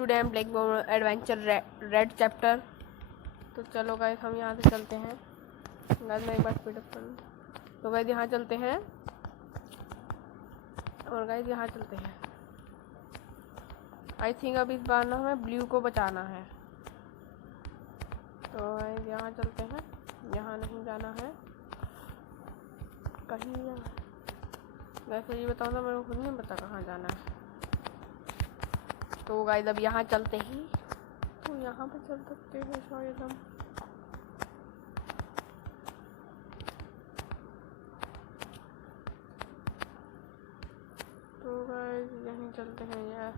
Today I am playing adventure red chapter. तो चलो guys हम यहाँ से चलते हैं। गाइस मैं एक बार स्पीड अप कर लूँ। तो गाइस यहाँ चलते हैं और गाइस यहाँ चलते हैं। आई थिंक अब इस बार ना हमें ब्लू को बचाना है। तो गाइस यहाँ चलते हैं, यहाँ नहीं जाना है कहीं। वैसे ये बताऊँ तो मेरे को खुद नहीं पता कहाँ जाना है। तो गाइस अब यहाँ चलते हैं। तो यहाँ पे चल सकते हैं शायद हम। तो गाइस यहीं चलते हैं यार।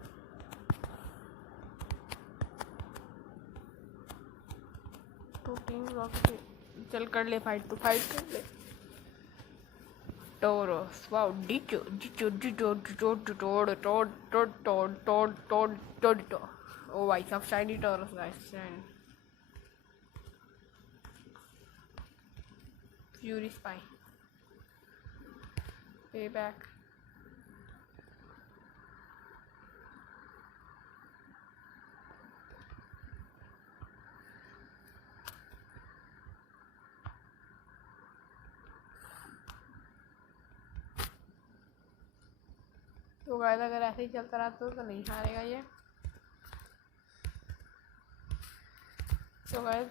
तो टीम रॉकेट चल कर ले, फाइट तो फाइट कर ले। Toros. Wow, Ditto. Oh, भाई सब shiny Toros guys. Shiny. Fury Spy. Payback. तो गाइस अगर ऐसे ही चलता रहा तो नहीं हारेगा ये। तो गाइस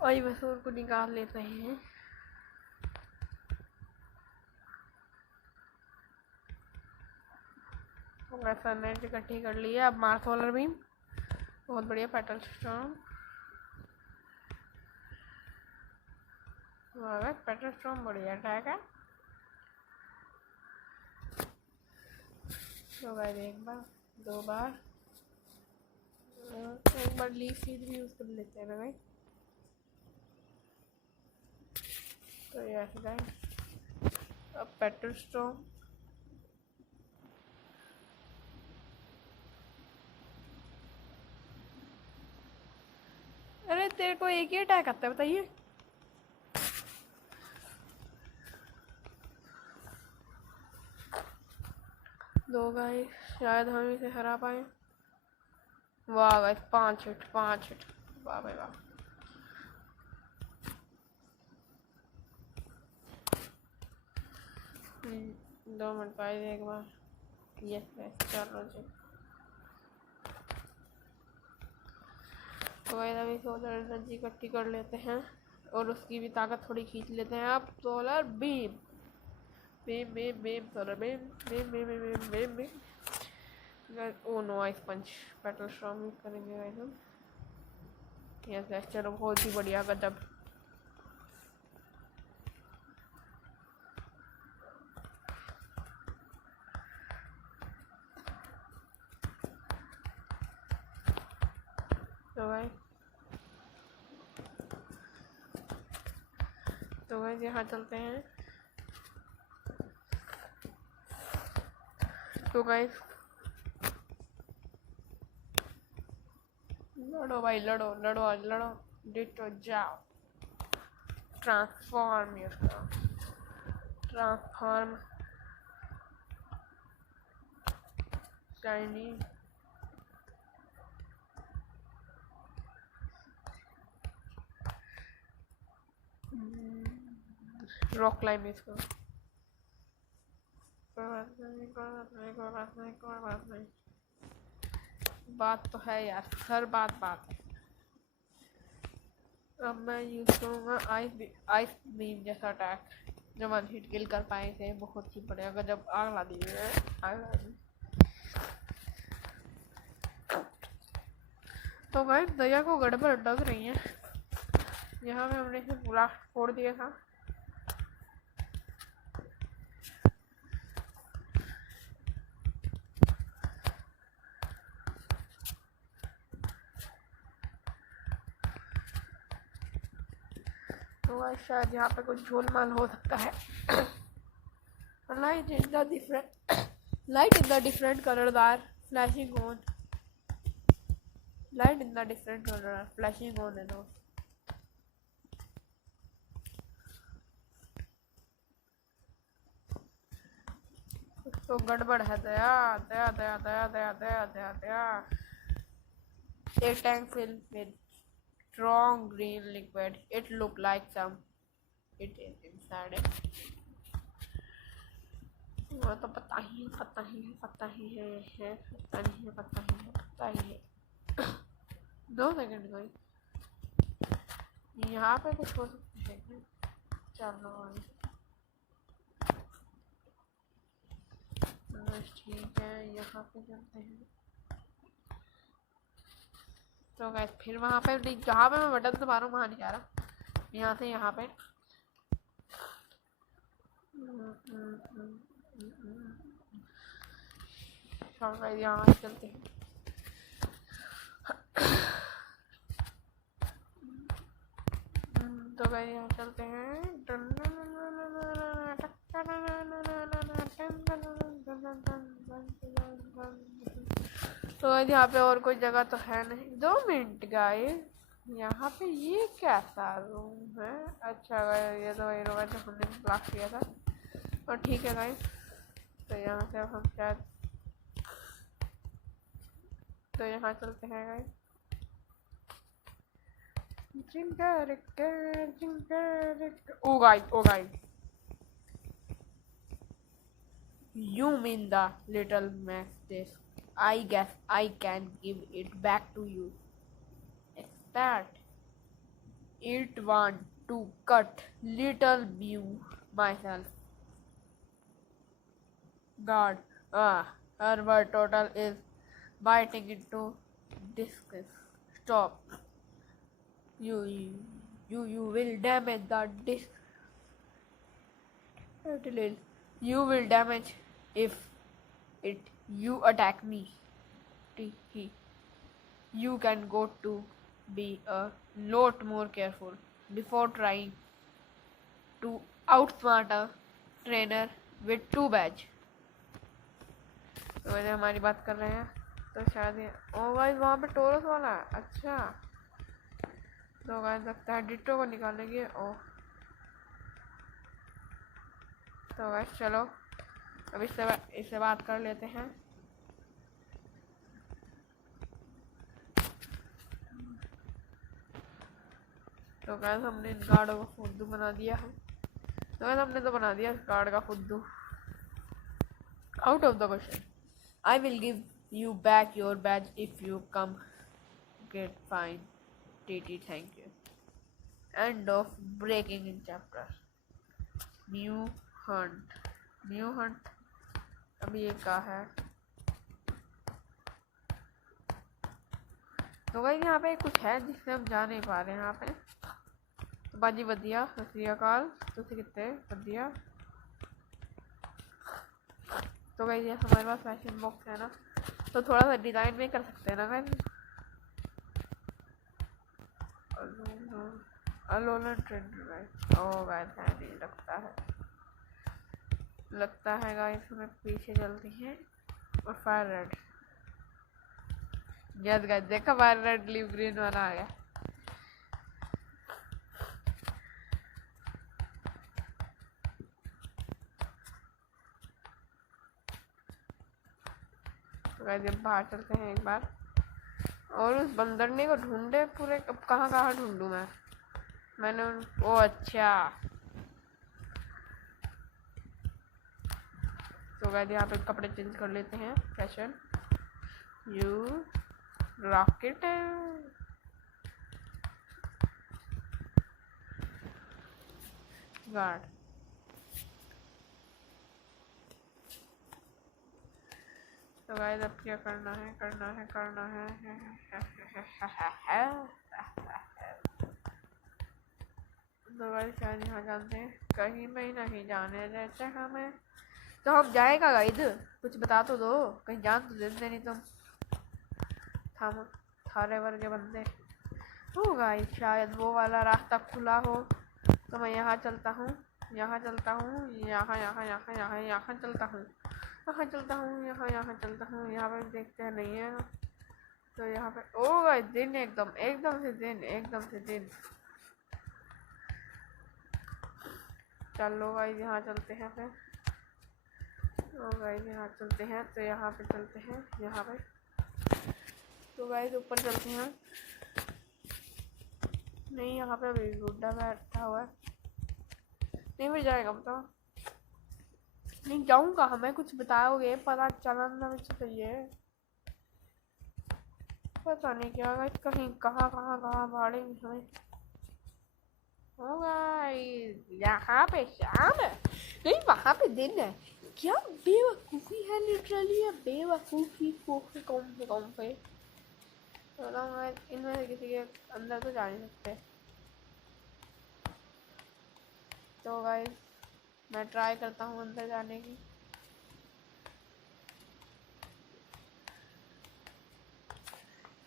और बसूर को निकाल लेते हैं। तो गाइस हमने इकट्ठी कर लिया। अब मार सोलर बीम बहुत बढ़िया। पेटल स्टॉर्म, पेटल स्टॉर्म बढ़िया अटैक है। तो गाइस एक बार, दो बार, एक बार लीफ सीड भी यूज कर लेते हैं ना भाई। तो ये ऐसे गाइस अब पेटल स्टॉर्म। अरे तेरे को एक ही अटैक आता है बताइए। दो गाइस शायद हम इसे हरा पाए। वाह गाइस 5 हिट 5 हिट। वाह भाई वाह। दो मिनट पाए एक बार। यस चलो जी। तो गाइस अभी सोलर एनर्जी इकट्ठी कर लेते हैं और उसकी भी ताकत थोड़ी खींच लेते हैं। आप solar beam beam beam beam solar beam beam beam beam beam beam. Oh no ice punch. Petal storm use करेंगे गाइस हम। यस यस चलो बहुत ही बढ़िया गजब। तो गाइस यहाँ चलते हैं। तो गाइस लड़ो भाई लड़ो लड़ो आज लड़ो। डिटो जाओ। Transform transform shiny. Rock climb इसको। कोई बात नहीं कोई बात नहीं कोई बात नहीं कोई बात नहीं। बात तो है यार, हर बात बात है। अब मैं यूज करूँगा आइस बीम जैसा अटैक जो 1 हिट किल कर पाए थे। बहुत ही बढ़िया गजब। आग ला दी है आग ला दी। तो भाई दया को गड़बड़ लग रही है। यहाँ में हमने इसे ब्लास्ट फोड़ दिया था। तो शायद यहाँ पे कुछ झोलमाल हो सकता है। Light in the different colour are flashing on. Light in the different colour are flashing on and off. तो गड़बड़ है दया दया दया दया दया दया दया दया। A tank filled with strong green liquid. It looked like some. It is inside it. वो तो पता ही है, पता ही है, पता ही है, पता नहीं है, पता ही है, पता ही है। 2 सेकंड भाई, यहाँ पे कुछ हो सकता है क्या? चलो भाई बस ठीक है, यहाँ पे चलते हैं। तो गाइस फिर वहाँ पे नहीं, जहाँ पे मैं बटन दबा रहा हूँ वहाँ नहीं जा रहा, यहाँ से यहाँ पे। यहाँ चलते हैं। तो गाइस यहाँ चलते हैं। तो यहाँ पे और कोई जगह तो है नहीं। 2 मिनट गाइस, यहाँ पे ये कैसा रूम है? अच्छा गाइस ये तो वही रूम है जो हमने ब्लॉक किया था। और ठीक है गाइस, तो यहाँ से अब हम शायद, तो यहाँ चलते हैं guys. Oh guys, you mean the little Max disk? I guess I can give it back to you. It's that it want to cut little view myself. God, her word total is biting into discs. Stop. You will damage the disc. You will damage if you attack me. You can go to be a lot more careful before trying to outsmart a trainer with 2 badge. तो वैसे हमारी बात कर रहे हैं, तो शायद ये ओ गाइस वहाँ पे टोरस वाला है। अच्छा तो गाइस लगता है डिट्टो को निकालेंगे। ओ तो गाइस चलो अब इससे बात कर लेते हैं। तो गाइस हमने इन गार्डों को फुद्दू बना दिया है। तो गाइस हमने तो बना दिया इस गार्ड का फुद्दू। Out of the question. I will give you back your badge if you come. Get fine. TT, thank you. End of breaking in chapter. New hunt. New hunt. अभी ये क्या है? तो भाई यहाँ पे कुछ है जिससे हम जा नहीं पा रहे हैं यहाँ पे। तो बाजी वधिया, सत श्री अकाल, तुसी कितने वधिया। तो भाई ये हमारे पास फैशन बॉक्स है ना, तो थोड़ा सा डिज़ाइन में कर सकते हैं ना guys. Alolan trend guys. Oh guys है नहीं लगता है गाइस हमें पीछे चलती है। और फायर रेड, यस गाइस देखा फायर रेड लीव ग्रीन वाला आ गया। तो गाइस जब बाहर चलते हैं एक बार, और उस बंदरने को ढूंढे पूरे। अब कहाँ ढूंढूं मैंने ओ अच्छा। तो गाइस यहाँ पे कपड़े चेंज कर लेते हैं। Fashion you rocket guard. तो गाइस अब क्या करना है तो गाइस शायद यहाँ जानते हैं, कहीं में नहीं जाने देते हमें। तो हम जाएगा गाइस, कुछ बता तो दो, कहीं जान तो देते नहीं तुम। हम थारे वर्ग के बंदे हो गाइस, शायद वो वाला रास्ता खुला हो। तो मैं यहाँ चलता हूँ, यहाँ चलता हूँ, यहाँ चलता हूँ, यहाँ पे देखते हैं नहीं है। तो यहाँ पे ओ गाइस दिन एकदम से दिन। चलो गाइस यहाँ चलते हैं फिर। और गाइस यहाँ चलते हैं, तो यहाँ पे चलते हैं, यहाँ पे तो गाइस ऊपर चलते हैं। नहीं, यहाँ पे अभी बुड्ढा बैठा हुआ है, नहीं मिल जाएगा बताओ। नहीं जाऊँगा, हमें कुछ बताओगे, पता चलना भी चाहिए। पता नहीं क्या गाइस, कहीं कहाँ भाड़े में हमें होगा। यहाँ पे शाम है, नहीं वहाँ पे दिन है। क्या बेवकूफ़ी है, लिटरली है बेवकूफ़ी। कौन से इनमें से किसी के अंदर तो जा नहीं सकते। तो गाइस मैं ट्राई करता हूँ अंदर जाने की।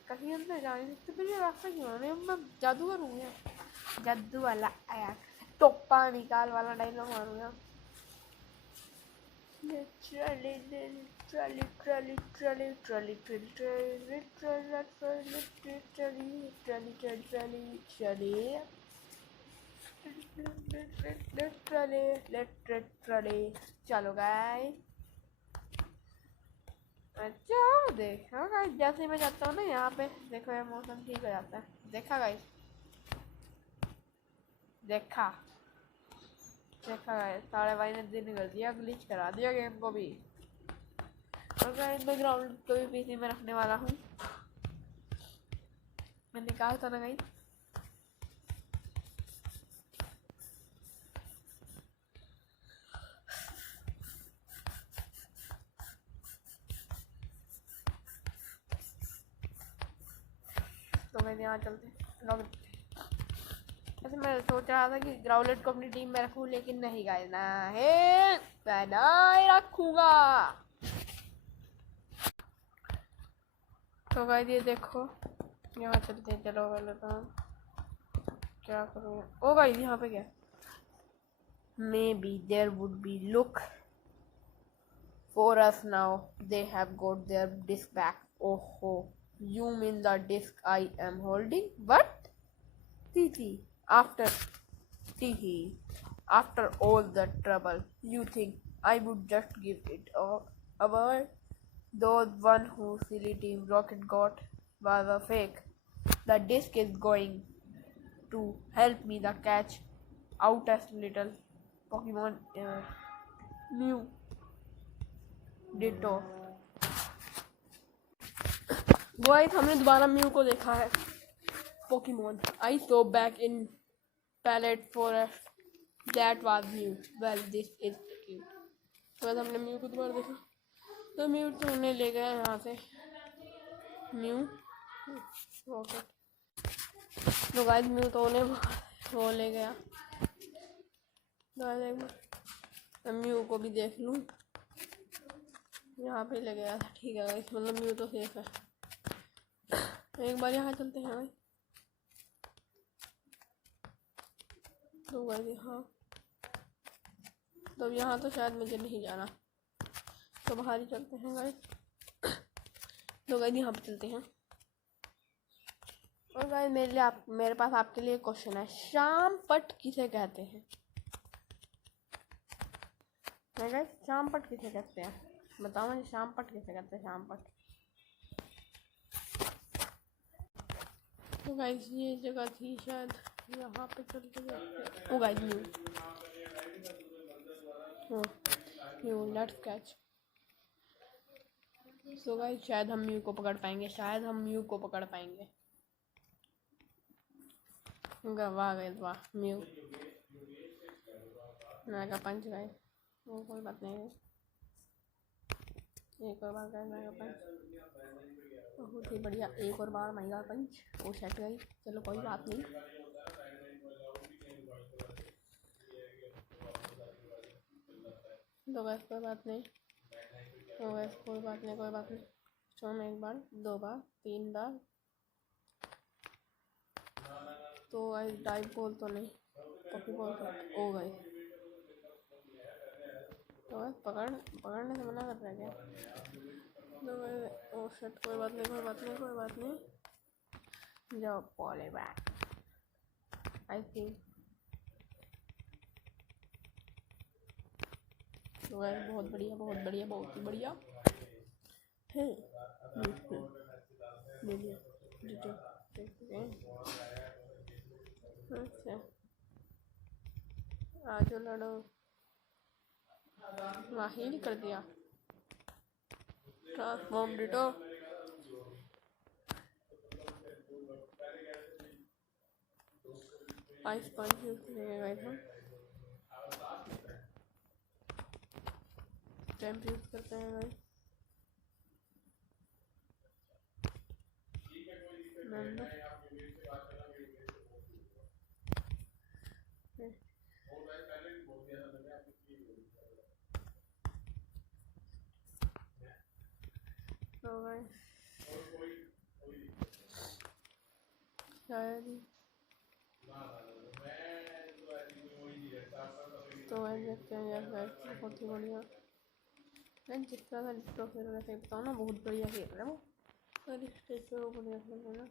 कहीं अंदर जा नहीं सकते, फिर ये रास्ता क्यों नहीं? मैं जादूगर हूँ क्या? जादू वाला आया, टोपा निकाल वाला डायलॉग मारूंगा। चलो गाइस, अच्छा देखा गाइस, जैसे मैं जाता हूँ ना यहाँ पे, देखो ये मौसम ठीक हो जाता है। देखा गाइस, देखा गाइस, साढ़े भाई ने दिन कर दिया, ग्लिच करा दिया गेम को भी। और गाइस मैं ग्राउंड को भी पीसी में रखने वाला हूँ, मैंने कहा था ना गाइस। तो मैं यहाँ चलते हैं। ऐसे मैं सोच रहा था कि ग्राउलेट को अपनी टीम में रखूं, लेकिन नहीं गाइस, ना है, मैं नहीं रखूंगा। तो गाइस ये देखो, यहाँ चलते हैं। चलो लेता हूँ, क्या करूँ? ओ गाइस यहाँ पे क्या, maybe there would be look for us now. They have got their disc back. Oh, you mean the disc I am holding? What? After after all the trouble, you think I would just give it a whirl? Those one who silly team Rocket got was a fake. The disc is going to help me the catch out as little Pokemon Mew Ditto. Guys, हमने दोबारा mu को देखा है। Pokemon I saw back in Palette Forest, that was Mew. Well, this is cute. तो बाद हमने mu को दोबारा देखा, तो म्यू तो उन्हें ले गया यहाँ से, म्यू रॉकेट। तो गाइस म्यू तो उन्हें वो ले गया। तो म्यू को भी देख लूँ, यहाँ पे ले गया था। ठीक है गाइस, मतलब म्यू तो सेफ है। एक बार यहाँ चलते हैं भाई। तो गाइस हाँ, तो यहाँ तो शायद मुझे नहीं जाना, तो बाहर ही चलते हैं गाइस। तो गाइस यहाँ पे चलते हैं। और गाइस मेरे पास आपके लिए क्वेश्चन है, शाम पट किसे कहते हैं? गाइस शाम पट किसे कहते हैं, बताओ मुझे, शाम पट किसे कहते हैं? शाम पट। तो गाइस ये जगह थी शायद, यहाँ पे चलते जाते। ओ गाइस न्यू लेट्स कैच। तो गाइस शायद हम म्यू को पकड़ पाएंगे, वाह गाइस वाह, म्यू मेगा पंच गाइस, वो कोई बात नहीं है। एक और बार गाइस मेगा पंच, बहुत ही बढ़िया, एक और बार मेगा पंच, वो सेट गई। चलो कोई बात नहीं, तो गैस कोई बात नहीं, कोई बात नहीं। चलो मैं एक बार, दो बार, तीन बार, तो गाइस डाइव बॉल तो नहीं, पॉकीबॉल तो ओ गई। तो गाइस पकड़ने से मना कर रहा है क्या? तो गाइस ओ शिट, कोई बात नहीं, जाओ पॉली बैक। आई थिंक तो वह बहुत बढ़िया, बहुत बढ़िया, बहुत ही बढ़िया है। बढ़िया अच्छा, आज लड़ो। वाही नहीं कर दिया ट्रांसफॉर्म डिटो। आइस पंच यूज करेगा था, टेम्प यूज करते हैं भाई। तो देखते हैं यार, बहुत ही बढ़िया। जिस तरह से डिस्ट्रो खेल रहे थे बताओ ना, बहुत बढ़िया खेल रहे हैं वो। और स्टेज पे वो बढ़िया खेल रहे हैं ना।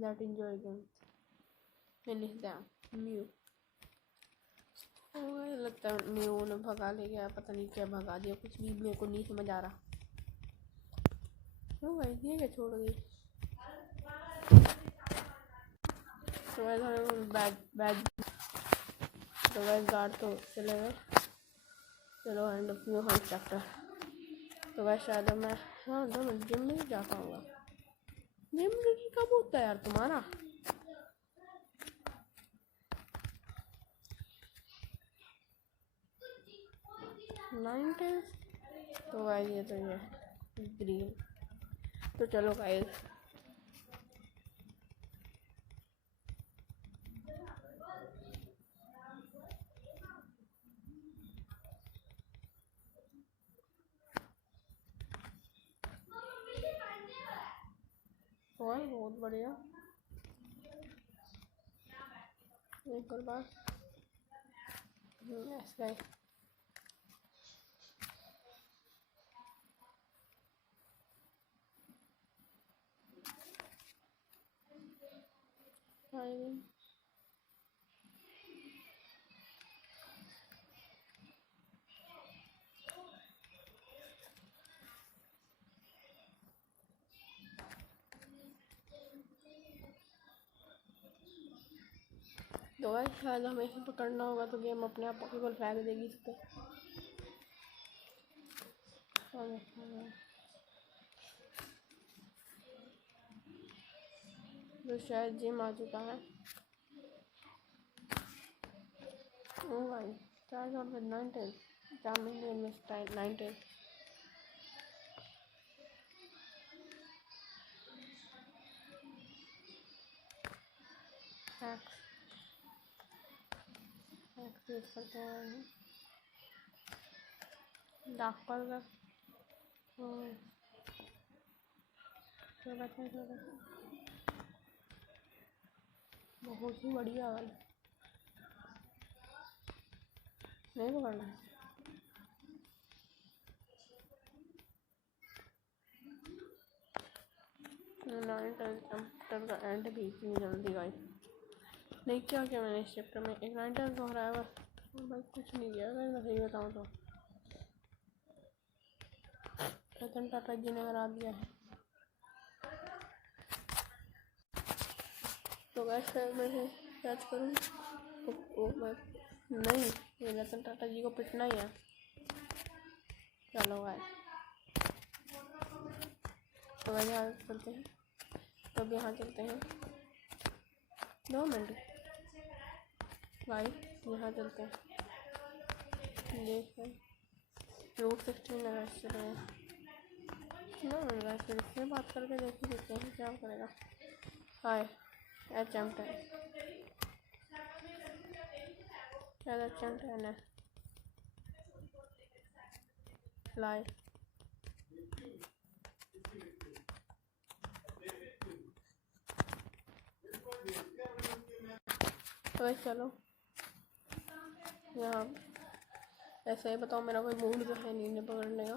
That enjoy games. Finish them. Mew. लगता है म्यू ने भगा ले गया, पता नहीं क्या भगा दिया, कुछ भी मेरे को नहीं समझ आ रहा। क्यों भाई ये क्या छोड़ गई? तो बैज बैज तो वैसे गार्ड तो चले गए। चलो end of new Hunt chapter. तो वैसे शायद मैं जिम नहीं जा पाऊँगा। जिम कब होता है यार तुम्हारा? तो गाइस ये तो ये ग्रीन। तो चलो गाइस और बहुत बढ़िया। एक और बात ऐसा तो गाइस शायद हमें इसे पकड़ना होगा, तो गेम अपने आप पॉकेबॉल फेंक देगी इस पर। तो शायद जिम आ चुका है। ओ भाई start out with 9 tails, jamming में मिस 9 टेल्स। यूज करते हैं डार्क कलर। बहुत ही बढ़िया वाला नहीं पकड़ना है। चैप्टर का एंड भी इतनी जल्दी गाइस नहीं। क्या क्या मैंने इस चैप्टर में एक 9 टाइम्स दोहराया बस भाई, कुछ नहीं किया अगर मैं सही बताऊँ तो। रतन टाटा जी ने करा दिया है। तो वैसे मैं सर्च करूँ तो मैं नहीं, ये रतन टाटा जी को पिटना ही है। चलो भाई तो वैसे यहाँ चलते हैं, तब यहाँ चलते हैं 2 मिनट भाई, यहाँ चलते हैं। देखें रूट 16 लगा चले हैं ना। फिर इससे बात करके देख ही देते हैं क्या करेगा। हाय एच.एम. 10 शायद एच.एम. 10 है। फ्लाई तो चलो यहाँ ऐसे ही बताओ, मेरा कोई मूड जो है नहीं पकड़ने का,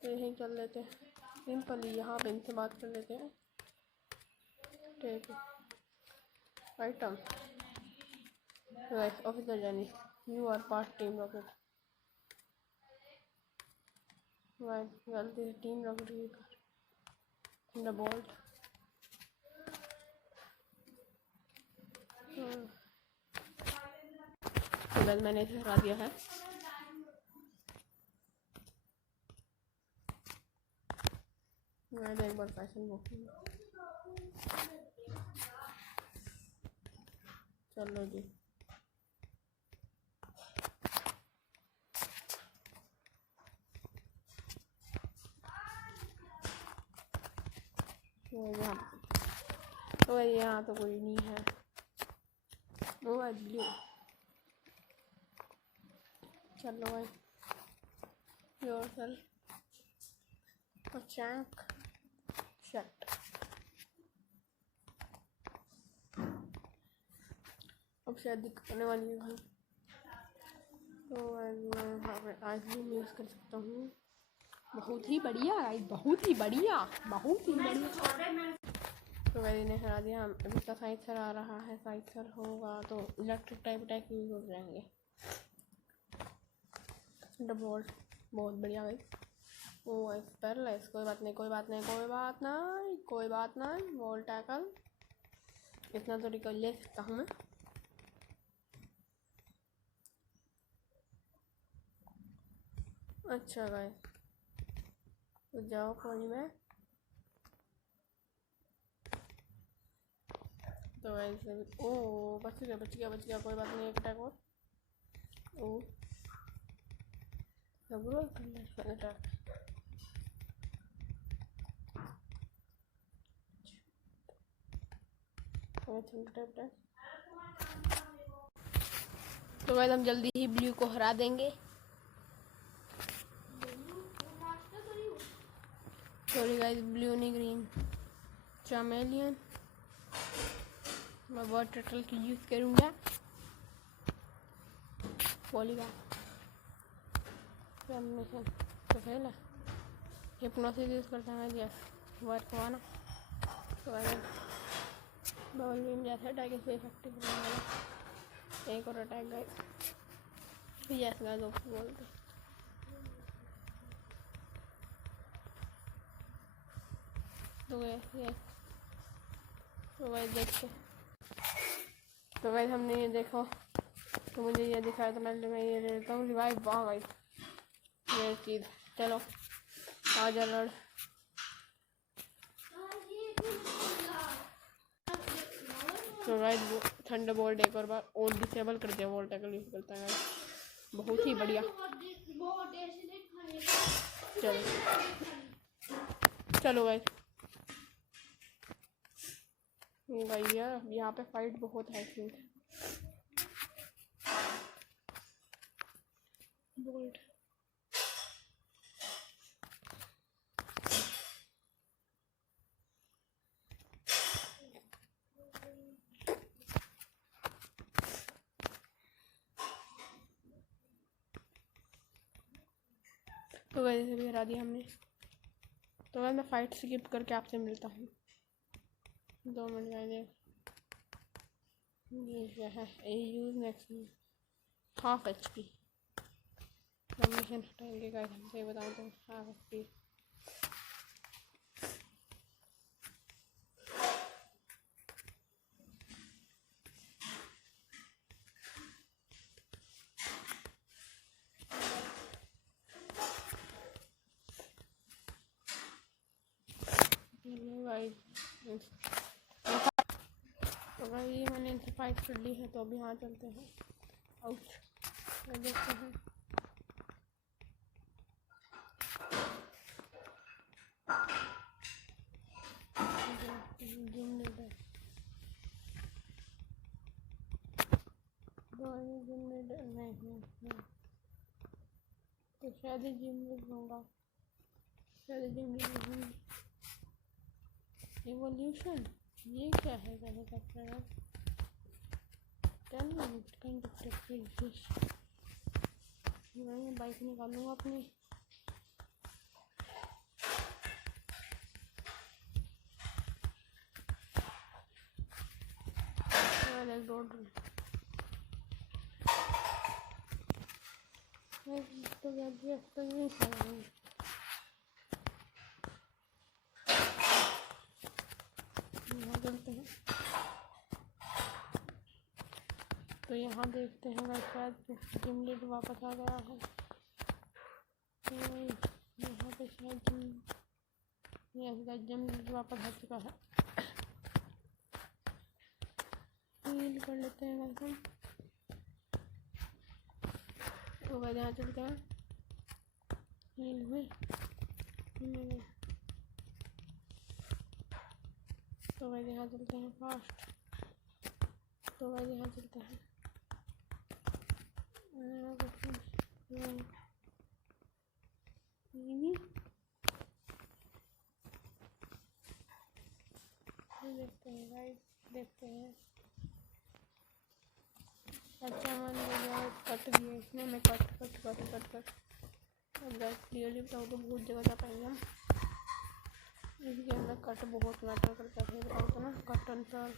तो यहीं चल लेते हैं सिंपली। यहाँ पे इनसे बात कर लेते हैं। ठीक है आइटम ऑफिसर जानी, you are part team rocket. गलती से टीम रॉकेट यूज कर बोल्ट। तो बस मैंने इसे हरा दिया है। मैं तो एक बार फैशन बुक चलो जी। यहाँ तो कोई नहीं है। वो ब्लू। चलो भाई योरसेल्फ a chunk shut। अब शायद दिक्कत आने वाली है। तो मैं यहाँ पे आज भी यूज़ कर सकता हूँ। बहुत ही बढ़िया गाइस, बहुत ही बढ़िया, बहुत ही बढ़िया। तो वैसे ने हरा दिया। हम अभी का साइड आ रहा है, साइड होगा तो इलेक्ट्रिक टाइप अटैक यूज हो जाएंगे। डबल बहुत बढ़िया गाइस। ओ पैरालाइज, कोई बात नहीं, कोई बात नहीं, कोई बात नहीं, कोई बात नहीं। वॉल टैकल इतना तो रिकॉल ले सकता हूँ मैं। अच्छा गाइस तो जाओ कोई में। तो ऐसे ओ बच गया बच गया बच गया, कोई बात नहीं। एक अटैक और। ओ अटैक। तो गाइस हम जल्दी ही ब्लू को हरा देंगे। सॉरी गाइस, ब्लू नहीं ग्रीन, चामेलियन। मैं वर्ड टर्टल की यूज करूँगा। पॉलीबैग तो फेल है। हिप्नोसिस यूज करता है। यस वर्क हुआ ना। तो बबल बीम जैसा अटैक इसे इफेक्टिव करने वाला। एक और अटैक गाइस। यस गाइस बोलते। तो गए तो भाई देखते। तो भाई हमने ये देखो, तो मुझे ये दिखाया तो मैं ये ले लेता हूँ रिवाइव। वाह भाई ये चीज़। चलो आ जा लड़। तो भाई थंडरबोल्ट एक और बार और डिसेबल कर दिया। वॉल टैकल यूज करता है, बहुत ही बढ़िया। चलो चलो भाई भैया यहाँ पे फाइट बहुत है। बोल्ट तो वैसे भी हरा दिया हमने। तो मैं फाइट स्किप करके आपसे मिलता हूँ 2 मिनट में। ये क्या है? Use next half HP mission हटाएंगे गाइस। हम सही बताऊँ तो हाफ HP। तो भाई मैंने इनसे फाइट कर ली है, तो अभी यहाँ चलते हैं। आउट देखते हैं। जिम लीडर नहीं, तो शायद ही जिम लीडर होगा। शायद जिम लीडर एवोल्यूशन। ये क्या है? कैसे करते हैं? 10 मिनट कंडक्टर मैं बाइक निकालूंगा अपनी। रोड तो गैस तो यही खाएंगे। यहाँ चलते हैं तो यहाँ देखते हैं मैं शायद जिम लीड वापस आ गया है। तो यहाँ पे शायद जिम लीड वापस आ चुका है। हील कर लेते हैं गाइस हम। तो गाइस यहाँ चलते हैं हील में। तो गाइस यहाँ चलते हैं फास्ट। तो गाइस यहाँ चलते हैं देखते हैं गाइस, देखते हैं। अच्छा मन कट दिया इसने, मैं कट अब गाइस क्लियरली बताऊँ तो बहुत जगह जा पाएंगे हम। इस गेम में कट बहुत मैटर करता है, बताऊँ तो ना, कट अंतर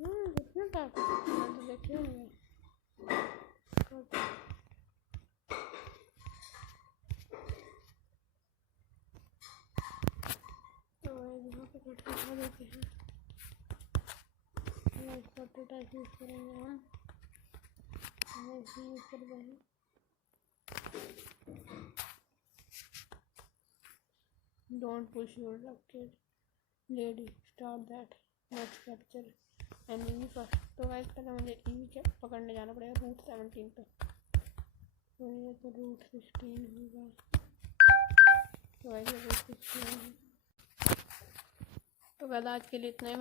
कितना टाइप मैं तो देखे नहीं कट। तो यहाँ पे कट दिखा देते हैं। फोटो टाइप यूज करेंगे हम, यूज कर रहे हैं। Don't push your leakage lady, start that, let's capture N EV first. तो गाइस पहले मुझे ईवी पकड़ने जाना पड़ेगा रूट 17 पे। तो ये तो रूट 16 होगा। तो गाइस रूट 16 है। तो गाइस आज के लिए इतना ही।